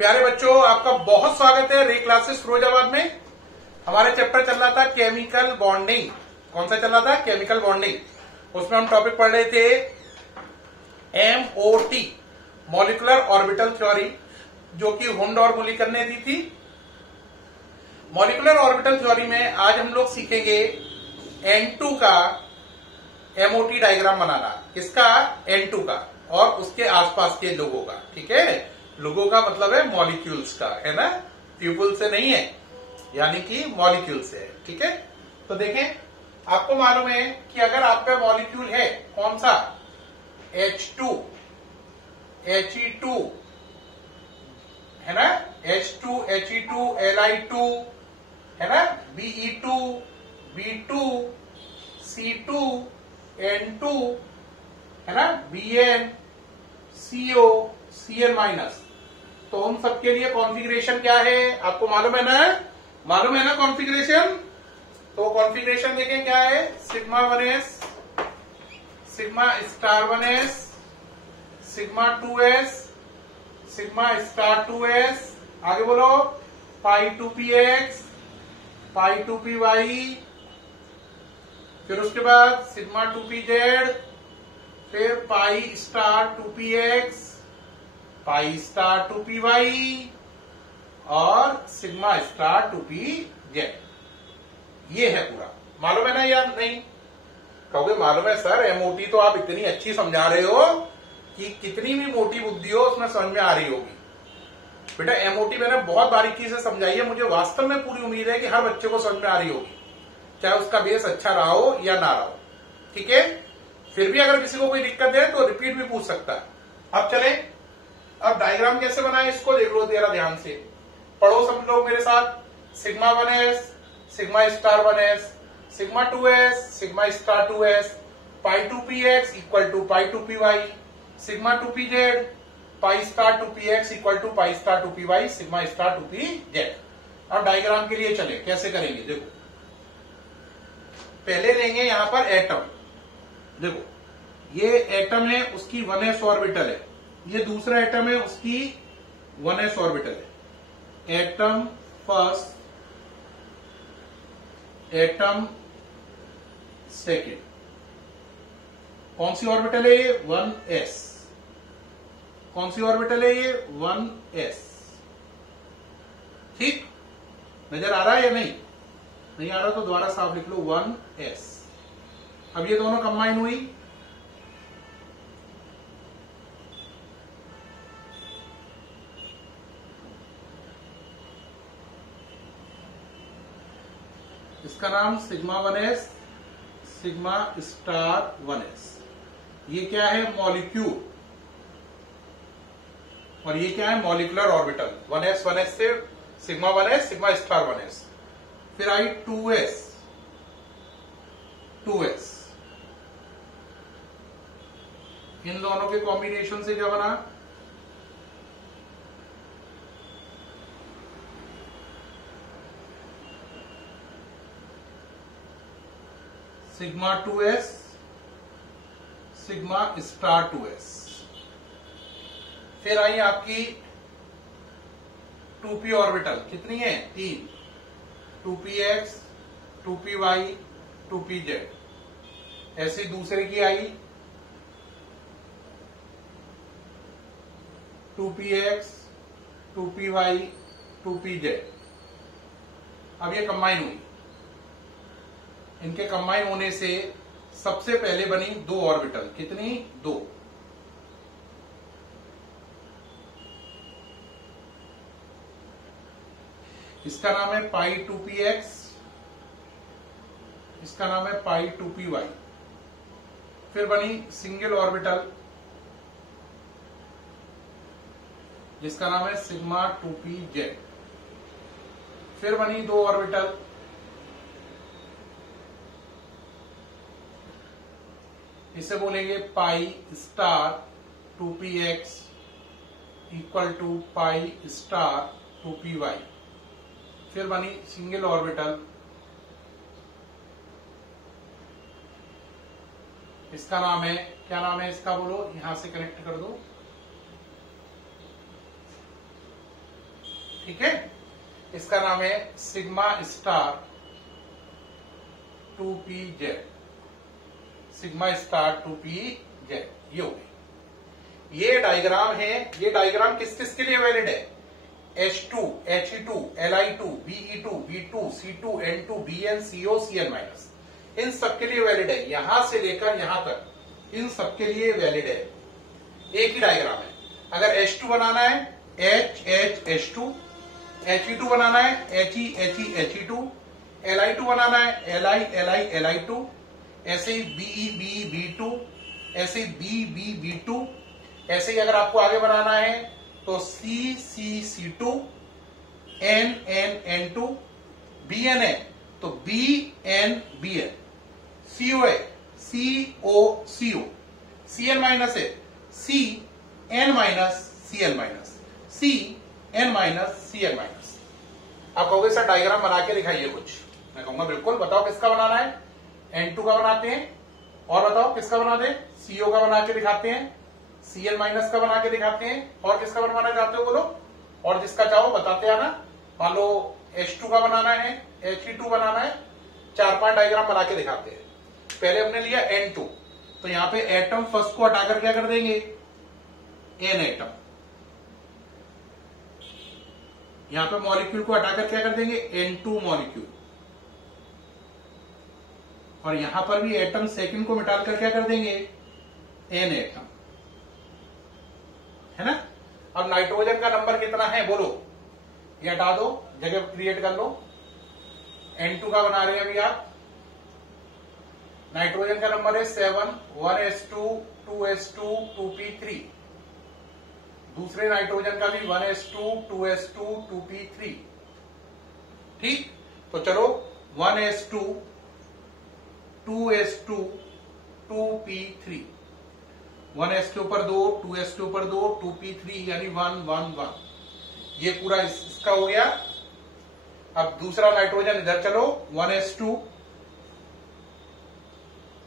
प्यारे बच्चों, आपका बहुत स्वागत है रे क्लासेस फिरोजाबाद में। हमारा चैप्टर चल रहा था केमिकल बॉन्डिंग। कौन सा चल रहा था? Chemical bonding. उसमें हम टॉपिक पढ़ रहे थे MOT, मॉलिक्यूलर ऑर्बिटल थ्योरी, जो कि हुंड और मुलिकर ने दी थी। मॉलिक्यूलर ऑर्बिटल थ्योरी में आज हम लोग सीखेंगे N2 का MOT डायग्राम बनाना। किसका? N2 का और उसके आसपास के लोगों का। ठीक है, लोगों का मतलब है मॉलिक्यूल्स का, है ना, प्यूपल से नहीं है, यानी कि मॉलिक्यूल से है। ठीक है, तो देखें, आपको मालूम है कि अगर आपका मॉलिक्यूल है कौन सा? H2, He2, है ना, H2, He2, Li2, है ना, Be2, B2, C2, N2, है ना, Bn, CO, Cn माइनस। तो उन सबके लिए कॉन्फ़िगरेशन क्या है आपको मालूम है ना? मालूम है ना कॉन्फ़िगरेशन? तो कॉन्फ़िगरेशन देखें क्या है। Sigma 1s, sigma star 1s, sigma 2s, sigma star 2s, आगे बोलो, पाई 2px, पाई 2py, फिर उसके बाद सिग्मा 2pz, फिर पाई स्टार 2px, पाई स्टार 2py और सिग्मा स्टार 2pz। ये है पूरा। मालूम है ना या नहीं? कहोगे मालूम है सर, MOT तो आप इतनी अच्छी समझा रहे हो कि कितनी भी मोटी बुद्धि हो उसमें समझ में आ रही होगी। बेटा MOT मैंने बहुत बारीकी से समझाई है, मुझे वास्तव में पूरी उम्मीद है कि हर बच्चे को समझ में आ रही होगी, चाहे उसका बेस अच्छा रहा हो या ना रहा हो। ठीक है, फिर भी अगर किसी को कोई दिक्कत है तो रिपीट भी पूछ सकता है। अब चले, अब डायग्राम कैसे बनाए इसको देख लो जरा ध्यान से। पढ़ो सब लोग मेरे साथ। Sigma 1s, sigma star 1s, sigma 2s, sigma star 2s, pi 2px equal to pi 2py, sigma 2pz, pi star 2px equal to pi star 2py, sigma star 2pz। अब डायग्राम के लिए चले, कैसे करेंगे देखो। पहले लेंगे यहां पर एटम। देखो, ये एटम है, उसकी 1s ऑर्बिटल है। ये दूसरा एटम है, उसकी 1s ऑर्बिटल है। Atom first, atom second. कौन सी ऑर्बिटल है ये? 1s। कौन सी ऑर्बिटल है ये? 1s। ठीक, नजर आ रहा है या नहीं? नहीं आ रहा तो दोबारा साफ लिख लो, 1s। अब ये दोनों कंबाइन हुई, इसका नाम sigma 1s, sigma star 1s। ये क्या है? मॉलिक्यूल। और ये क्या है? Molecular orbital. 1s 1s से sigma 1s, sigma star 1s। फिर आई 2s, 2s। इन दोनों के कॉम्बिनेशन से क्या बना? Sigma 2s, sigma star 2s। फिर आई आपकी 2p ऑर्बिटल। कितनी है? 3। 2px, 2py, 2pz। ऐसी दूसरे की आई 2px, 2py, 2pz। अब ये कंबाइन हुई। इनके कंबाइन होने से सबसे पहले बनी 2 ऑर्बिटल। कितनी? 2। इसका नाम है पाई 2px, इसका नाम है पाई 2py। फिर बनी सिंगल ऑर्बिटल जिसका नाम है सिग्मा 2pz। फिर बनी 2 ऑर्बिटल, इसे बोलेंगे pi star 2px equal to pi star 2py। फिर बनी सिंगल ऑर्बिटल, इसका नाम है, क्या नाम है इसका बोलो, यहां से कनेक्ट कर दो, ठीक है, इसका नाम है sigma star 2pz, sigma star 2pz। ये हो गई, ये डायग्राम है। ये डायग्राम किस किस के लिए वैलिड है? H2, He2, Li2, Be2, B2, C2, N2, Bn, CO, Cn minus, इन सबके लिए वैलिड है। यहां से लेकर यहां तक इन सबके लिए वैलिड है। एक ही डायग्राम है। अगर H2 बनाना है H2, He2 बनाना है He2, Li2 बनाना है Li2, ऐसे ही Be2, ऐसे ही B2, ऐसे ही अगर आपको आगे बनाना है तो C2, N2, Bn है तो Bn, CO है CO, Cn माइनस है Cn minus, Cl minus, Cn minus, Cl minus. आप कहोगे सर डायग्राम बना के दिखाइए कुछ। मैं कहूंगा बिल्कुल, बताओ किसका बनाना है? N2 का बनाते हैं, और बताओ किसका बनाते हैं? CO का बना के दिखाते हैं, Cl माइनस का बना के दिखाते हैं, और किसका बनवाना चाहते हो बोलो, और जिसका चाहो बताते आना। मान लो H2 का बनाना है, He2 बनाना है, 4-5 डायग्राम बना के दिखाते हैं। पहले हमने लिया N2, तो यहां पे एटम फर्स्ट को हटाकर क्या कर देंगे? N atom. यहां पे मॉलिक्यूल को हटाकर क्या कर देंगे? N2 molecule. और यहां पर भी एटम सेकंड को मिटाकर क्या कर देंगे? N एटम, है ना। अब नाइट्रोजन का नंबर कितना है बोलो, ये हटा दो, जगह क्रिएट कर लो। N2 का बना रहे हैं अभी आप। नाइट्रोजन का नंबर है 7, 1s2, 2s2, 2p3। दूसरे नाइट्रोजन का भी 1s2, 2s2, 2p3। ठीक, तो चलो 1s2, 2s2, 2p3, 1s के ऊपर 2, 2s के ऊपर 2, 2p3 यानी 1, 1, 1। ये पूरा इसका हो गया। अब दूसरा नाइट्रोजन इधर चलो, 1s2,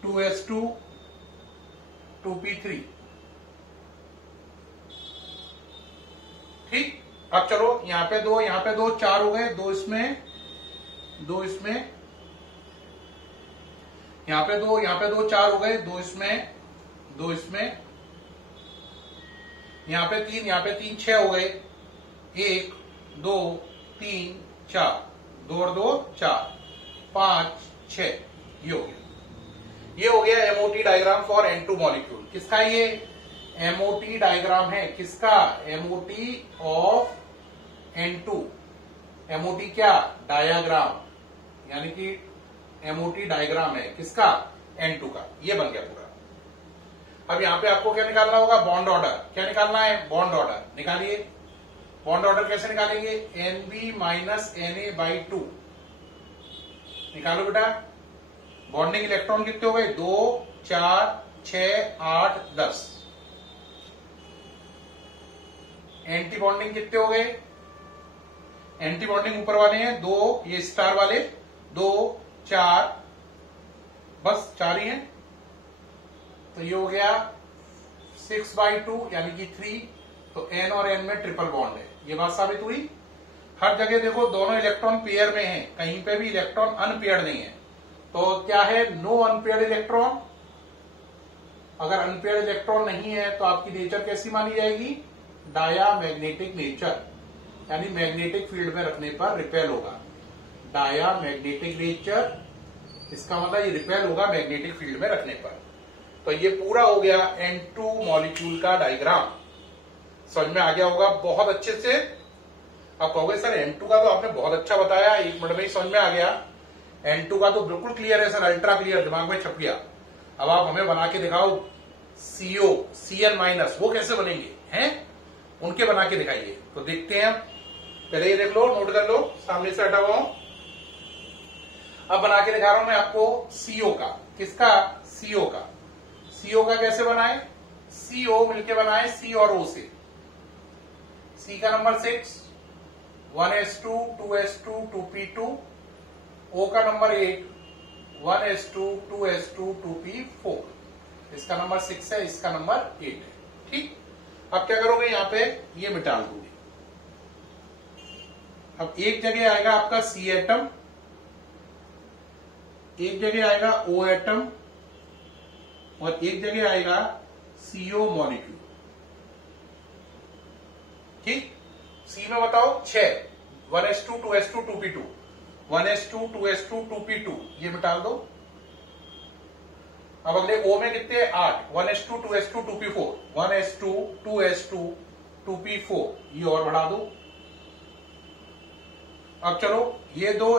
2s2, 2p3। ठीक, अब चलो यहां पे 2, यहां पे 2, 4 हो गए, 2 इसमें, 2 इसमें, यहां पे 2, यहां पे 2, 4 हो गए, 2 इसमें, 2 इसमें, यहां पे 3, यहां पे 3, 6 हो गए, 1, 2, 3, 4, 2 और 2, 4, 5, 6। ये हो गया। ये हो गया MOT diagram for N2 molecule. किसका ये एमओटी डायग्राम है? किसका? MOT of N2। एमओटी क्या? डायाग्राम, यानी कि एमओटी डायग्राम है किसका? N2 का। ये बन गया पूरा। अब यहां पे आपको क्या निकालना होगा? Bond order. क्या निकालना है? Bond order. निकालिए। बॉन्ड ऑर्डर कैसे निकालेंगे? NB minus Na/2। निकालो बेटा। बॉन्डिंग इलेक्ट्रॉन कितने हो गए? 2, 4, 6, 8, 10। एंटी बॉन्डिंग कितने हो गए? एंटी बॉन्डिंग ऊपर वाले हैं 2, ये स्टार वाले 2, 4, बस 4 ही हैं। तो ये हो गया 6/2 यानी कि 3। तो N और N में ट्रिपल बॉन्ड है। ये बात साबित हुई। हर जगह देखो दोनों इलेक्ट्रॉन पेयर में हैं, कहीं पे भी इलेक्ट्रॉन अनपेयर्ड नहीं है। तो क्या है? No unpaired electron. अगर अनपेयर्ड इलेक्ट्रॉन नहीं है तो आपकी नेचर कैसी मानी जाएगी? डायामैग्नेटिक नेचर, यानी मैग्नेटिक फील्ड में रखने पर रिपेल होगा। डायामैग्नेटिक नेचर, इसका मतलब ये रिपेल होगा मैग्नेटिक फील्ड में रखने पर। तो ये पूरा हो गया N2 मॉलिक्यूल का डायग्राम। समझ में आ गया होगा बहुत अच्छे से। आप कहोगे सर N2 का तो आपने बहुत अच्छा बताया, 1 मिनट में ही समझ में आ गया। N2 का तो बिल्कुल क्लियर है सर, अल्ट्रा क्लियर, दिमाग में छप गया। अब आप हमें बना के दिखाओ CO, Cn माइनस, वो कैसे बनेंगे हैं? उनके बना के दिखाइए। तो देखते हैं। पहले ये देख लो, नोट कर लो, सामने से हटा हुआ हूं। अब बना के दिखा रहा हूं मैं आपको CO का। किसका? CO का। CO का कैसे बनाए? CO मिलके बनाए C और O से। C का number 6, 1s2, 2s2, 2p2। O का नंबर 8, 1s2, 2s2, 2p4। इसका नंबर 6 है, इसका नंबर 8 है। ठीक, अब क्या करोगे? यहां पे ये मिटा दोगे। अब एक जगह आएगा आपका सी एटम, एक जगह आएगा ओ एटम, और एक जगह आएगा सीओ मॉलिक्यूल। ठीक, सी में बताओ 6, 1s2 2s2 2p2, 1s2 2s2 2p2, ये मिटा दो। अब अगले ओ में कितने 8, 1s2 2s2 2p4, 1s2 2s2 2p4, ये और बढ़ा दो। अब चलो ये दो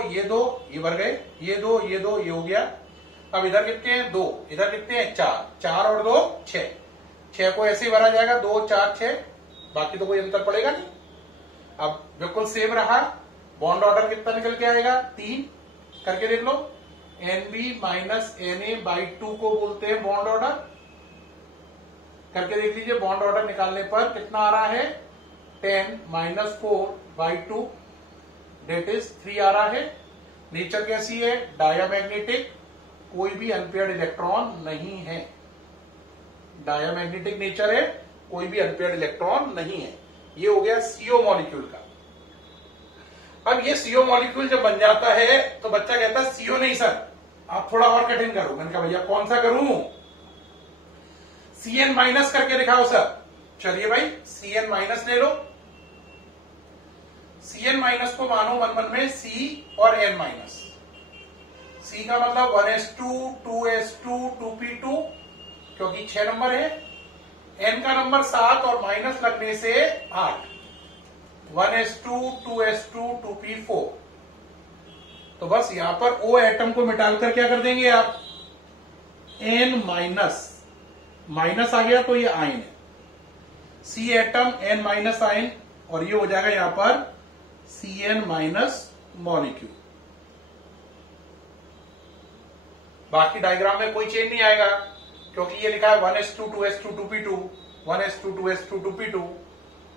ये भर गए, ये दो ये हो गया। अब इधर कितने हैं 2, इधर कितने हैं 4, 4 और 2 6, 6 को ऐसे ही भरा जाएगा 2 4 6, बाकी तो कोई अंतर पड़ेगा नहीं। अब बिल्कुल सेम रहा, बॉन्ड ऑर्डर कितना निकल के आएगा 3, करके देख लो। NB माइनस Na/2 को बोलते हैं बॉन्ड ऑर्डर। करके देख लीजिए, बॉन्ड ऑर्डर निकालने पर कितना आ रहा है 10 - 4/2 डेट इज 3 आ रहा है। नेचर कैसी है, डायामैग्नेटिक, कोई भी अनपेयर्ड इलेक्ट्रॉन नहीं है। डायामैग्नेटिक नेचर है, कोई भी अनपेयर्ड इलेक्ट्रॉन नहीं है। ये हो गया सीओ मॉलिक्यूल का। अब ये सीओ मॉलिक्यूल जब बन जाता है तो बच्चा कहता है सीओ नहीं सर, आप थोड़ा और कठिन करो। मैंने कहा भैया कौन सा करूं, CN माइनस करके दिखाओ सर। चलिए भाई CN माइनस ले लो। CN माइनस को मानो मन मन में C और N माइनस। C का मतलब 1s2 2s2 2p2, क्योंकि 6 नंबर है। N का नंबर 7 और माइनस लगने से 8, 1s2 2s2 2p4। तो बस यहां पर O एटम को मिटाकर क्या कर देंगे आप, N माइनस, माइनस आ गया तो ये आयन है, C atom N minus ion, और ये हो जाएगा यहां पर CN माइनस मॉलिक्यूल। बाकी डायग्राम में कोई चेंज नहीं आएगा, क्योंकि ये लिखा है 1s2 2s2 2p2, 1s2 2s2 2p2,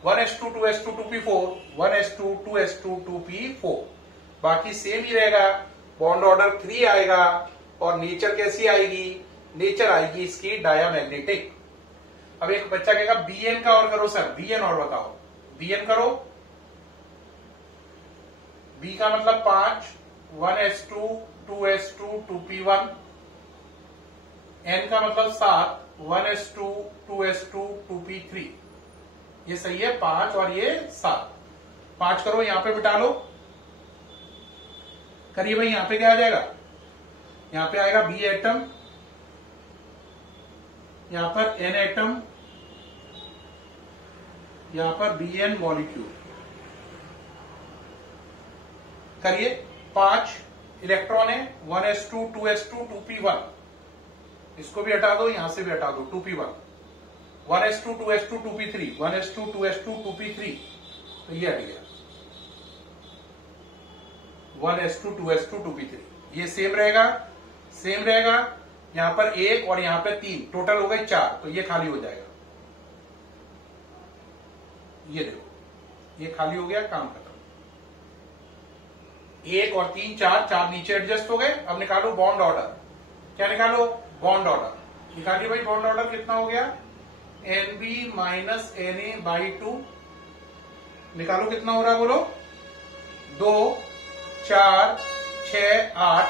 1s2 2s2 2p4, 1s2 2s2 2p4। बाकी सेम ही रहेगा। बॉन्ड ऑर्डर 3 आएगा, और नेचर कैसी आएगी, नेचर आएगी इसकी डायामैग्नेटिक। अब एक बच्चा कहेगा BN का और करो सर, BN और बताओ। BN करो, B का मतलब 5, 1s2 2s2 2p1, N का मतलब 7, 1s2 2s2 2p3। ये सही है 5 और ये 7। 5 करो, यहां पे मिटा लो। करिए भाई, यहां पे क्या आ जाएगा, यहां पे आएगा B एटम, यहां पर N एटम, यहां पर BN मॉलिक्यूल। करिए, 5 इलेक्ट्रॉन है, 1s2 2s2 2p1, इसको भी हटा दो, यहां से भी हटा दो 2p1, 1s2 2s2 2p3, 1s2 2s2 2p3, तो ये हट गया 1s2 2s2 2p3। ये सेम रहेगा, सेम रहेगा। यहां पर 1 और यहां पर 3, टोटल हो गए 4, तो ये खाली हो जाएगा। ये देखो, ये खाली हो गया, काम खत्म। 1 और 3 4, 4 नीचे एडजस्ट हो गए। अब निकालो बॉन्ड ऑर्डर। क्या निकालो, बॉन्ड ऑर्डर निकालिए भाई। बॉन्ड ऑर्डर कितना हो गया, NB माइनस Na/2। निकालो कितना हो रहा है, बोलो। 2 4 6 8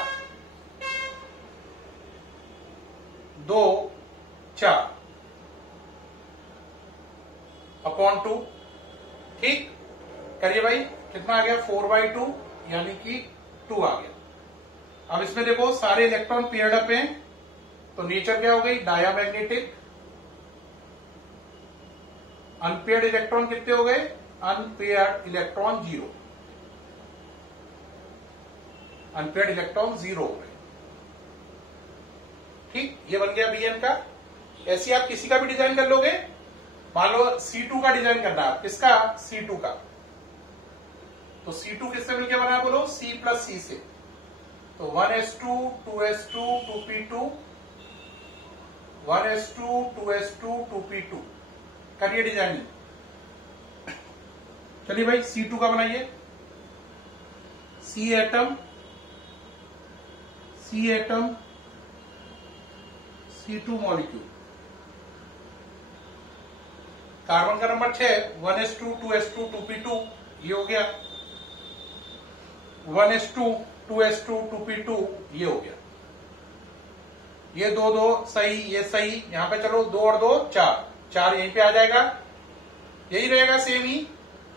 2 4 अपॉन 2। ठीक, करिए भाई, कितना आ गया 4/2, यानी कि 2 आ गया। अब इसमें देखो सारे इलेक्ट्रॉन पेयर्ड अप हैं, तो नेचर क्या हो गई, डायामैग्नेटिक। अनपेयर्ड इलेक्ट्रॉन कितने हो गए, अनपेयर्ड इलेक्ट्रॉन 0, अनपेयर्ड इलेक्ट्रॉन 0 हो गए। ठीक, ये बन गया BN का। ऐसे आप किसी का भी डिजाइन कर लोगे। मान लो C2 का डिजाइन करना है, किसका, C2 का, तो C2 किससे मिलकर बना, बोलो, C प्लस C से। तो 1s2 2s2 2p2, 1s2 2s2 2p2। करिए डिजाइनिंग। चलिए भाई C2 का बनाइए। C atom C2 molecule. Carbon का नंबर 6, 1s2 2s2 2p2, ये हो गया। 1s2 2s2 2p2 ये हो गया। ये दो दो सही, ये सही, यहां पे चलो 2 और 2 4, 4 यहीं पे आ जाएगा, यही रहेगा सेम ही।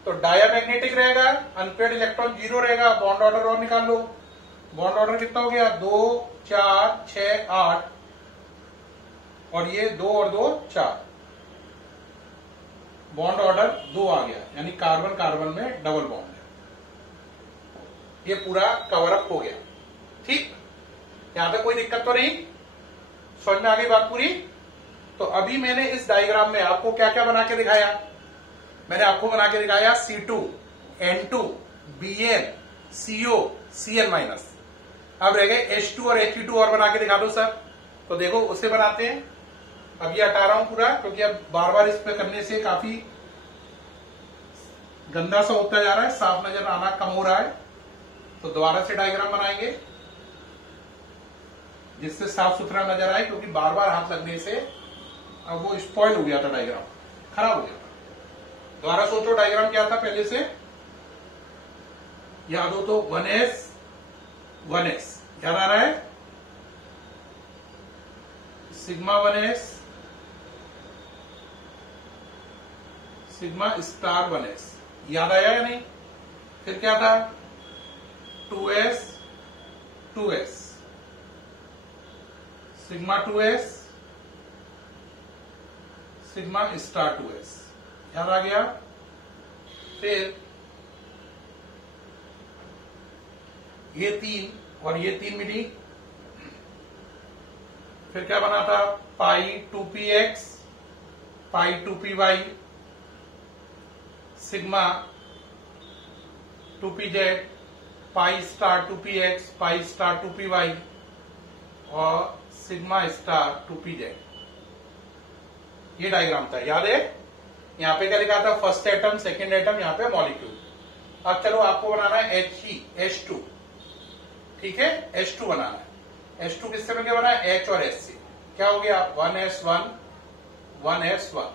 तो डायामैग्नेटिक रहेगा, अनपेयर्ड इलेक्ट्रॉन 0 रहेगा। बॉन्ड ऑर्डर और निकाल लो। बॉन्ड ऑर्डर कितना हो गया? 2 4 6 8 और ये 2 और 2 4। बॉन्ड ऑर्डर 2 आ गया, यानी कार्बन कार्बन में डबल बॉन्ड है। ये पूरा कवर अप हो गया। ठीक, यहां पे कोई दिक्कत तो नहीं, समझ में आ गई बात पूरी? तो अभी मैंने इस डायग्राम में आपको क्या क्या बना के दिखाया? मैंने आपको बना के दिखाया C2 N2 Bn CO Cl-। अब रह गए H2 और He2 और बना के दिखा दो सर। तो देखो उसे बनाते हैं। अब ये हटा रहा हूं पूरा, क्योंकि अब बार बार इस पे करने से काफी गंदा सा होता जा रहा है, साफ नजर आना कम हो रहा है। तो दोबारा से डायग्राम बनाएंगे जिससे साफ सुथरा नजर आए, क्योंकि बार बार हाथ लगने से अब वो स्पॉइल हो गया था, डायग्राम खराब हो गया था। दोबारा सोचो डायग्राम क्या था पहले से, याद हो तो 1s 1s याद आ रहा है? Sigma 1s sigma star 1s याद आया या नहीं? फिर क्या था? 2s 2s sigma 2s sigma star 2s याद आ गया? फिर ये 3 और ये 3 मिली। फिर क्या बना था? पाई 2px पाई 2py sigma 2pz pi star 2px पाई स्टार 2py और सिग्मा स्टार 2pz। ये डायग्राम था, याद है? यहां पे क्या लिखा था? फर्स्ट एटम, सेकेंड एटम, यहां पे मॉलिक्यूल। अब चलो आपको बनाना है H2, ठीक है? H2 बनाना है। H2 किससे मिलकर बना है? H और H से। क्या हो गया? 1s1 1s1।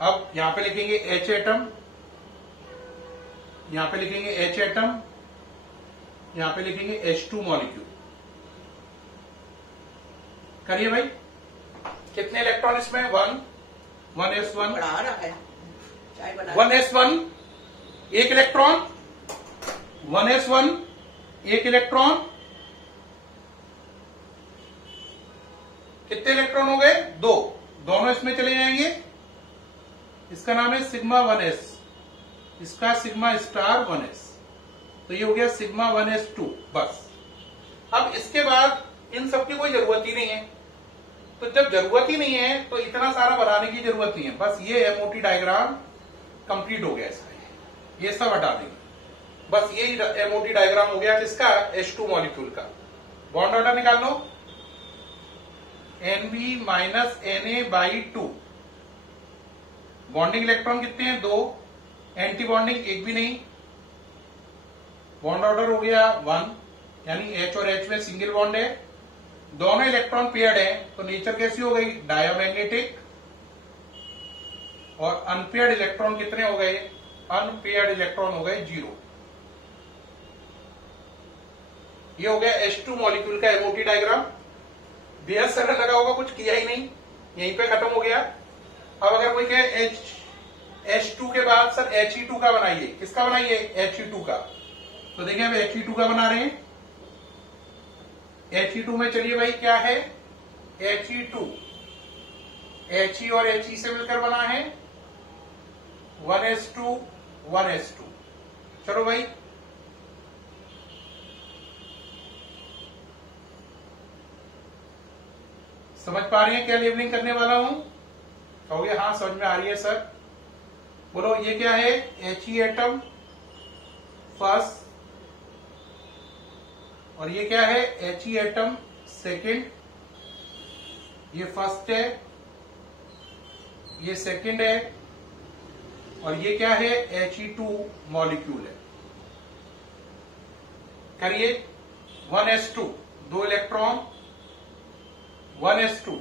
अब यहां पे लिखेंगे H एटम, यहां पे लिखेंगे H एटम, यहां पे लिखेंगे H2 मॉलिक्यूल। करिए भाई, कितने इलेक्ट्रॉन इसमें? 1s1 1s1 एक इलेक्ट्रॉन, 1s1 एक इलेक्ट्रॉन। कितने इलेक्ट्रॉन हो गए? 2, दोनों इसमें चले जाएंगे। इसका नाम है सिग्मा 1s, इसका सिग्मा स्टार 1s। तो ये हो गया सिग्मा 1s2 बस। अब इसके बाद इन सबकी कोई जरूरत ही नहीं है। तो जब जरूरत ही नहीं है तो इतना सारा बनाने की जरूरत नहीं है। बस ये एमओटी डायग्राम कंप्लीट हो गया इसका, ये सब हटा देंगे। बस यही एमओटी डायग्राम हो गया किसका? H2 मॉलिक्यूल का। बॉन्ड ऑर्डर निकाल लो, Nb minus Na/2। Bonding electron कितने हैं? 2। एंटी बॉन्डिंग एक भी नहीं। बॉन्ड ऑर्डर हो गया 1, यानी H और H में सिंगल बॉन्ड है। दोनों इलेक्ट्रॉन पेयर्ड है, तो नेचर कैसी हो गई? डायामैग्नेटिक। और अनपेयर्ड इलेक्ट्रॉन कितने हो गए? अनपेयर्ड इलेक्ट्रॉन हो गए 0। ये हो गया H2 मॉलिक्यूल का एमओटी डायग्राम। बेहद सरल लगा होगा, कुछ किया ही नहीं, यहीं पे खत्म हो गया। अब अगर कोई कहे H2 के बाद सर He2 का बनाइए, किसका बनाइए? He2 का। तो देखिए अब He2 का बना रहे हैं। He2 में चलिए भाई क्या है? He2 He और He से मिलकर बना है 1s2 1s2। चलो भाई, समझ पा रही है क्या लेबलिंग करने वाला हूं? कहोगे हाँ समझ में आ रही है सर। बोलो ये क्या है? He एटम फर्स्ट, और ये क्या है? He atom second. ये फर्स्ट है, ये सेकेंड है, और ये क्या है? He2 मॉलिक्यूल है। करिए 1s2 2 इलेक्ट्रॉन, 1s2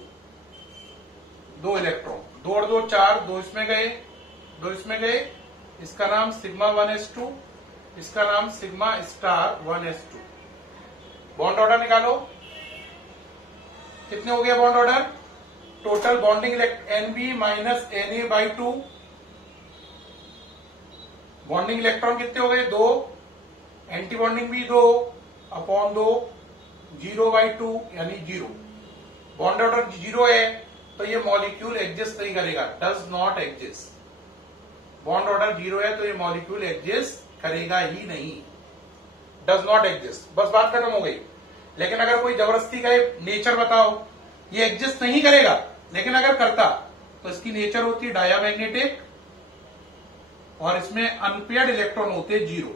2 इलेक्ट्रॉन, 2 और 2 4, 2 इसमें गए, 2 इसमें गए। इसका नाम सिग्मा 1s2 इसका नाम sigma star 1s2। Bond order निकालो, कितने हो गया bond order? Total bonding Nb minus Na/2। Bonding electron कितने हो गए? 2। एंटी बॉन्डिंग भी 2 अपॉन 2, 0/2 यानी 0। बॉन्ड ऑर्डर 0 है तो ये मॉलिक्यूल एग्जिस्ट नहीं करेगा, does not exist. Bond order 0 है तो ये मॉलिक्यूल एग्जिस्ट करेगा ही नहीं, डज नॉट एग्जिस्ट। बस बात खत्म हो गई। लेकिन अगर कोई जबरदस्ती का नेचर बताओ, ये एग्जिस्ट नहीं करेगा, लेकिन अगर करता तो इसकी नेचर होती है डायामैग्नेटिक और इसमें अनपेयर्ड इलेक्ट्रॉन होते 0।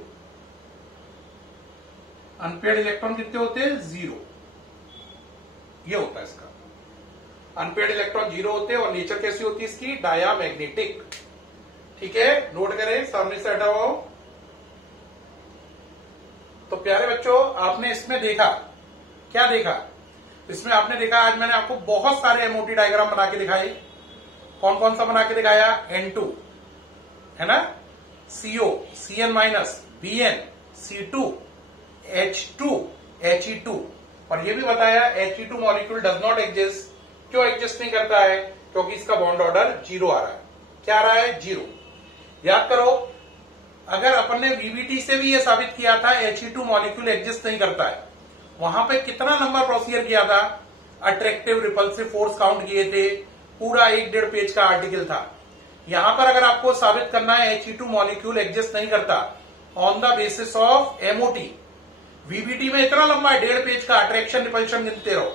अनपेयर्ड इलेक्ट्रॉन कितने होते हैं? 0। ये होता है इसका, अनपेयर्ड इलेक्ट्रॉन 0 होते हैं और नेचर कैसी होती है इसकी? डायामैग्नेटिक। ठीक है, नोट करें, सामने से हटा हुआ। तो प्यारे बच्चों, आपने इसमें देखा, क्या देखा? इसमें आपने देखा, आज मैंने आपको बहुत सारे एमओटी डायग्राम बना के दिखाए। कौन कौन सा बना के दिखाया? N2 है ना, CO, Cn minus, Bn, C2, H2, He2, और ये भी बताया He2 molecule does not exist. क्यों एग्जिस्ट नहीं करता है? क्योंकि इसका बॉन्ड ऑर्डर 0 आ रहा है। क्या आ रहा है? 0। याद करो, अगर अपन ने VBT से भी ये साबित किया था He2 मॉलिक्यूल एग्जिस्ट नहीं करता है, वहां पे कितना नंबर प्रोसीजर किया था? अट्रैक्टिव रिपल्सिव फोर्स काउंट किए थे, पूरा 1.5 पेज का आर्टिकल था। यहां पर अगर आपको साबित करना है He2 मॉलिक्यूल एग्जिस्ट नहीं करता on the basis of MOT, VBT में इतना लंबा 1.5 पेज का अट्रैक्शन रिपल्शन गिनते रहो,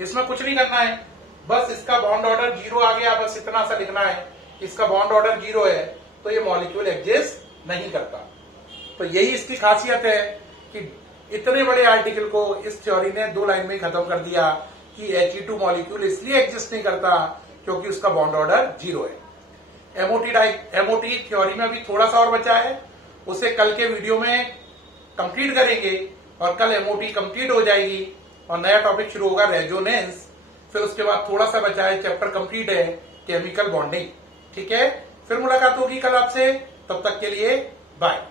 इसमें कुछ नहीं करना है, बस इसका बॉन्ड ऑर्डर 0 आ गया, बस इतना सा लिखना है, इसका बॉन्ड ऑर्डर 0 है तो ये मॉलिक्यूल एग्जिस्ट नहीं करता। तो यही इसकी खासियत है कि इतने बड़े आर्टिकल को इस थ्योरी ने 2 लाइन में खत्म कर दिया कि He2 मॉलिक्यूल इसलिए एग्जिस्ट नहीं करता क्योंकि उसका बॉन्ड ऑर्डर 0 है। एमओटी थ्योरी में अभी थोड़ा सा और बचा है, उसे कल के वीडियो में कंप्लीट करेंगे और कल एमओटी कंप्लीट हो जाएगी और नया टॉपिक शुरू होगा रेजोनेंस। फिर उसके बाद थोड़ा सा बचा है, चैप्टर कंप्लीट है केमिकल बॉन्डिंग। ठीक है, फिर मुलाकात होगी कल आपसे, तब तक के लिए बाय।